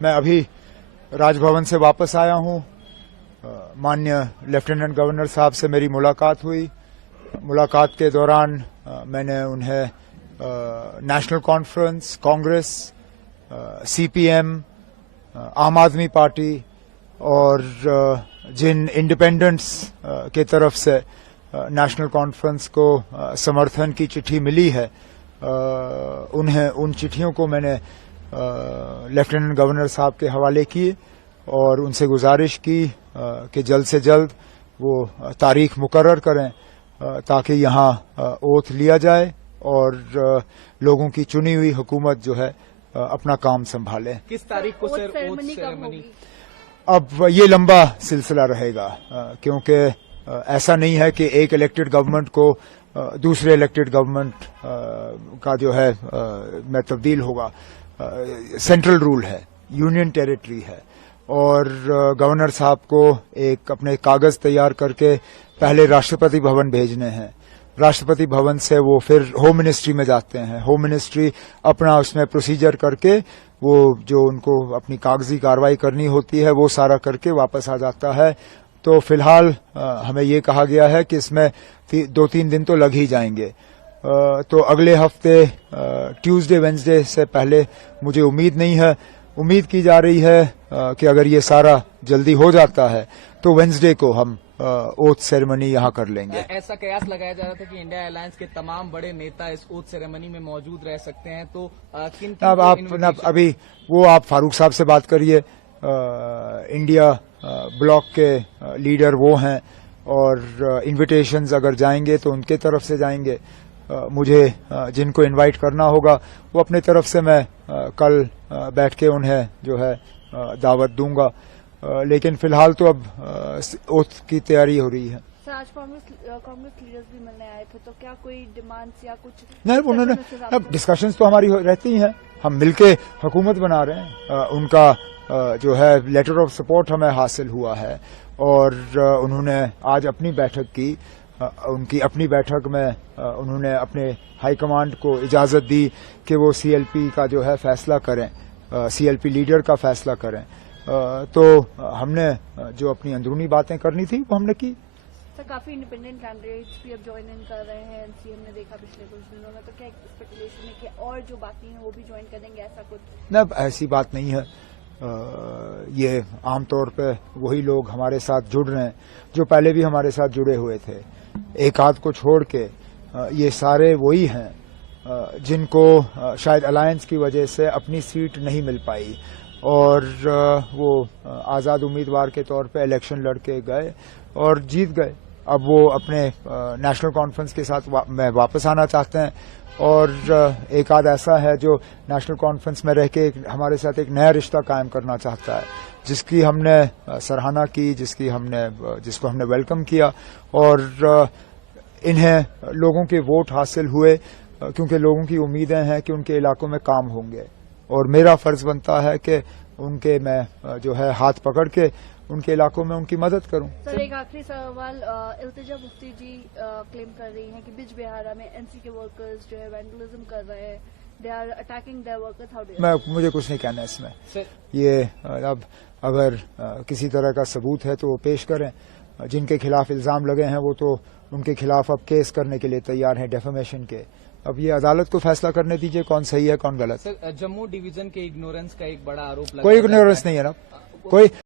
मैं अभी राजभवन से वापस आया हूं। माननीय लेफ्टिनेंट गवर्नर साहब से मेरी मुलाकात हुई। मुलाकात के दौरान मैंने उन्हें नेशनल कॉन्फ्रेंस, कांग्रेस, सीपीएम, आम आदमी पार्टी और जिन इंडिपेंडेंट्स के तरफ से नेशनल कॉन्फ्रेंस को समर्थन की चिट्ठी मिली है, उन्हें उन चिट्ठियों को मैंने लेफ्टिनेंट गवर्नर साहब के हवाले किए और उनसे गुजारिश की कि जल्द से जल्द वो तारीख मुकर्रर करें ताकि यहाँ ओथ लिया जाए और लोगों की चुनी हुई हुकूमत जो है अपना काम संभाले। किस तारीख को सर ओथ सेरेमनी? अब ये लंबा सिलसिला रहेगा क्योंकि ऐसा नहीं है कि एक इलेक्टेड गवर्नमेंट को दूसरे इलेक्टेड गवर्नमेंट का जो है में तब्दील होगा। सेंट्रल रूल है, यूनियन टेरिटरी है और गवर्नर साहब को एक अपने कागज तैयार करके पहले राष्ट्रपति भवन भेजने हैं। राष्ट्रपति भवन से वो फिर होम मिनिस्ट्री में जाते हैं। होम मिनिस्ट्री अपना उसमें प्रोसीजर करके वो जो उनको अपनी कागजी कार्रवाई करनी होती है वो सारा करके वापस आ जाता है। तो फिलहाल हमें ये कहा गया है कि इसमें 2-3 दिन तो लग ही जाएंगे। तो अगले हफ्ते ट्यूसडे वेंसडे से पहले मुझे उम्मीद नहीं है। उम्मीद की जा रही है कि अगर ये सारा जल्दी हो जाता है तो वेंसडे को हम ओथ सेरेमनी यहाँ कर लेंगे। ऐसा कयास लगाया जा रहा था कि इंडिया अलायंस के तमाम बड़े नेता इस ओथ सेरेमनी में मौजूद रह सकते हैं, तो किन अब आप अभी वो आप फारूक साहब से बात करिए। इंडिया ब्लॉक के लीडर वो हैं और इन्विटेशंस अगर जाएंगे तो उनके तरफ से जाएंगे। मुझे जिनको इनवाइट करना होगा वो अपने तरफ से मैं कल बैठ के उन्हें जो है दावत दूंगा। लेकिन फिलहाल तो अब ओथ की तैयारी हो रही है। सर, आज कांग्रेस लीडर्स भी मिलने आए थे, तो क्या कोई डिमांड्स या कुछ नहीं? उन्होंने अब डिस्कशंस तो हमारी रहती हैं, हम मिलके हुकूमत बना रहे हैं। उनका जो है लेटर ऑफ सपोर्ट हमें हासिल हुआ है और उन्होंने आज अपनी बैठक की। उनकी अपनी बैठक में उन्होंने अपने हाईकमांड को इजाजत दी कि वो सीएलपी का जो है फैसला करें, सीएलपी लीडर का फैसला करें। तो हमने जो अपनी अंदरूनी बातें करनी थी वो हमने की। सर, काफी इंडिपेंडेंट कैंडिडेट्स भी अब ज्वाइन इन कर रहे हैं एनसीए में, देखा पिछले कुछ दिनों में, तो क्या स्पेकुलेशन है कि और जो बाकी हैं वो भी ज्वाइन करेंगे, ऐसा कुछ? न, ऐसी बात नहीं है। ये आमतौर पे वही लोग हमारे साथ जुड़ रहे हैं जो पहले भी हमारे साथ जुड़े हुए थे। एक आध को छोड़ के ये सारे वही हैं जिनको शायद अलायंस की वजह से अपनी सीट नहीं मिल पाई और वो आज़ाद उम्मीदवार के तौर पे इलेक्शन लड़के गए और जीत गए। अब वो अपने नेशनल कॉन्फ्रेंस के साथ में वापस आना चाहते हैं और एक आध ऐसा है जो नेशनल कॉन्फ्रेंस में रह के हमारे साथ एक नया रिश्ता कायम करना चाहता है, जिसकी हमने सराहना की, जिसको हमने वेलकम किया और इन्हें लोगों के वोट हासिल हुए क्योंकि लोगों की उम्मीदें हैं कि उनके इलाकों में काम होंगे और मेरा फर्ज बनता है कि उनके मैं जो है हाथ पकड़ के उनके इलाकों में उनकी मदद करूं। सर, एक आखिरी सवाल। इल्तिजा मुफ्ती जी क्लेम कर रही हैं कि बिज बिहारा में एनसी के वर्कर्स जो है वैंडलिज्म कर रहे हैं, they are attacking their workers. How do you? मुझे कुछ नहीं कहना इसमें। ये अब अगर किसी तरह का सबूत है तो वो पेश करें। जिनके खिलाफ इल्जाम लगे हैं वो तो उनके खिलाफ अब केस करने के लिए तैयार हैं, डेफेमेशन के। अब ये अदालत को फैसला करने दीजिए कौन सही है कौन गलत। सर, जम्मू डिवीजन के इग्नोरेंस का एक बड़ा आरोप लगा। कोई इग्नोरेंस नहीं है ना, कोई